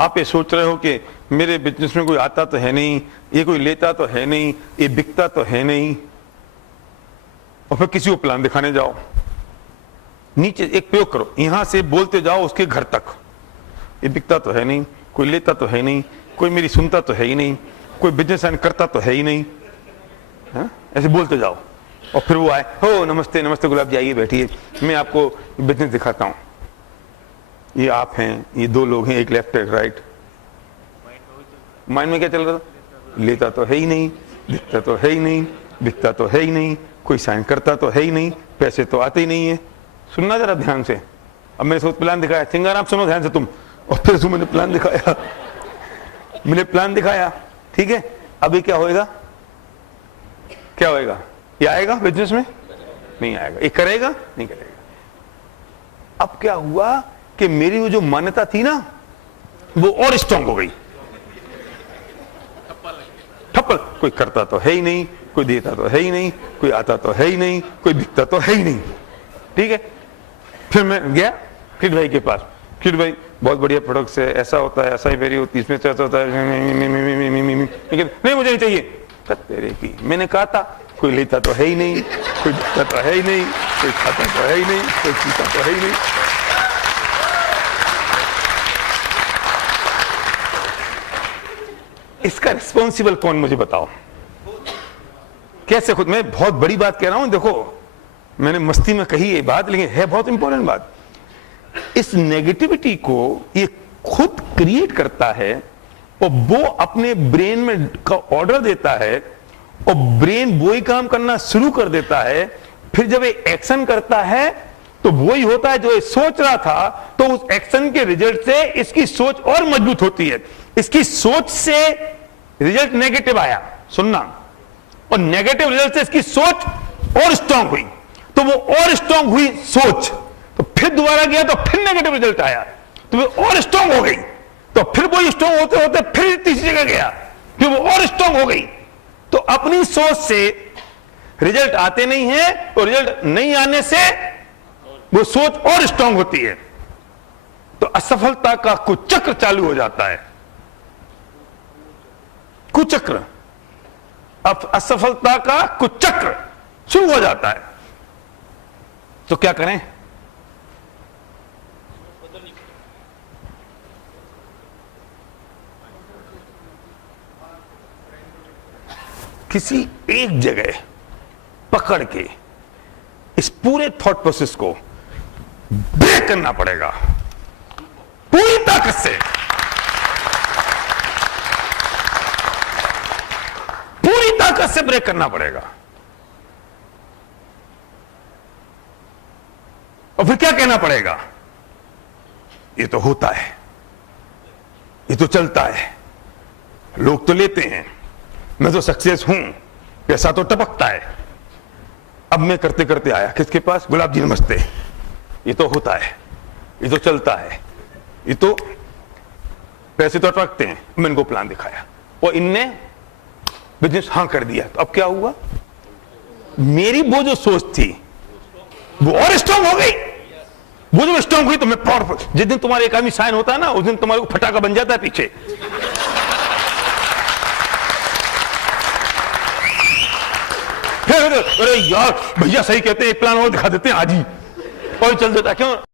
आप ये सोच रहे हो कि मेरे बिजनेस में कोई आता तो है नहीं, ये कोई लेता तो है नहीं, ये बिकता तो है नहीं, और फिर किसी को प्लान दिखाने जाओ। नीचे एक प्रयोग करो, यहां से बोलते जाओ उसके घर तक, ये बिकता तो है नहीं, कोई लेता तो है नहीं, कोई मेरी सुनता तो है ही नहीं, कोई बिजनेस करता तो है ही नहीं, है? ऐसे बोलते जाओ। और फिर वो आए, हो नमस्ते नमस्ते गुलाब जी, आइए बैठिए, मैं आपको बिजनेस दिखाता हूं। ये आप हैं, ये दो लोग हैं, एक लेफ्ट एक राइट। माइंड में क्या चल रहा था? लेता तो है ही नहीं, दिखता तो है ही नहीं, बिकता तो है ही नहीं, कोई साइन करता तो है ही नहीं, पैसे तो आते ही नहीं है। सुनना जरा ध्यान से। अब मैंने सोच प्लान दिखाया, सिंगर आप सुनो ध्यान से तुम, और फिर मैंने प्लान दिखाया, मैंने प्लान दिखाया, ठीक है। अभी क्या होएगा? क्या होएगा? ये आएगा बिजनेस में? नहीं आएगा। ये करेगा? नहीं करेगा। अब क्या हुआ कि मेरी वो जो मान्यता थी ना, वो और स्ट्रांग हो गई। ठप्पल, कोई करता तो है ही नहीं, कोई देता तो है ही नहीं, कोई आता तो है ही नहीं, कोई बिकता तो है ही नहीं, ठीक है। फिर मैं गया किट भाई के पास, किट भाई बहुत बढ़िया प्रोडक्ट्स है, ऐसा होता है, ऐसा ही वेरी होती है, इसमें ऐसा होता है, नहीं मुझे नहीं चाहिए। तेरे की, मैंने कहा था कोई लेता तो है ही नहीं, कोई बिकता तो है ही नहीं, कोई खाता तो है ही नहीं, कोई पीता तो है ही नहीं। इसका रिस्पॉन्सिबल कौन, मुझे बताओ। कैसे खुद? मैं बहुत बड़ी बात कह रहा हूं, देखो मैंने मस्ती में कही ये बात, लेकिन है बहुत इंपॉर्टेंट बात। इस नेगेटिविटी को ये खुद क्रिएट करता है और वो अपने ब्रेन में का ऑर्डर देता है और ब्रेन वही काम करना शुरू कर देता है। फिर जब ये एक्शन करता है तो वही होता है जो ये सोच रहा था, तो उस एक्शन के रिजल्ट से इसकी सोच और मजबूत होती है। इसकी सोच से रिजल्ट नेगेटिव आया, सुनना, और नेगेटिव रिजल्ट से इसकी सोच और स्ट्रांग हुई, तो वो और स्ट्रांग हुई सोच, तो फिर दोबारा गया तो फिर नेगेटिव रिजल्ट आया, तो वो और स्ट्रांग हो गई, तो फिर वो स्ट्रांग होते होते फिर तीसरी जगह गया, फिर वो और स्ट्रांग हो गई। तो अपनी सोच से रिजल्ट आते नहीं है और रिजल्ट नहीं आने से वो सोच और स्ट्रांग होती है, तो असफलता का कुचक्र चालू हो जाता है। कुचक्र, अब असफलता का कुचक्र शुरू हो जाता है। तो क्या करें? किसी एक जगह पकड़ के इस पूरे थॉट प्रोसेस को ब्रेक करना पड़ेगा पूरी ताकत से, पूरी ताकत से ब्रेक करना पड़ेगा। और फिर क्या कहना पड़ेगा? ये तो होता है, ये तो चलता है, लोग तो लेते हैं, मैं तो सक्सेस हूं, पैसा तो टपकता है। अब मैं करते करते आया किसके पास? गुलाब जी नमस्ते, ये तो होता है, ये तो चलता है, ये तो पैसे तो टपकते हैं। मैंने इनको प्लान दिखाया और इनने बिजनेस हां कर दिया। तो अब क्या हुआ? मेरी वो जो सोच थी वो और स्ट्रांग हो गई। वो जो स्ट्रांग हुई तो मैं पावरफुल। जिस दिन तुम्हारे एक आदमी साइन होता है ना, उस दिन तुम्हारे को फटाका बन जाता है पीछे। अरे यार भैया सही कहते हैं, एक प्लान और दिखा देते हैं आज ही, और चल देता क्यों?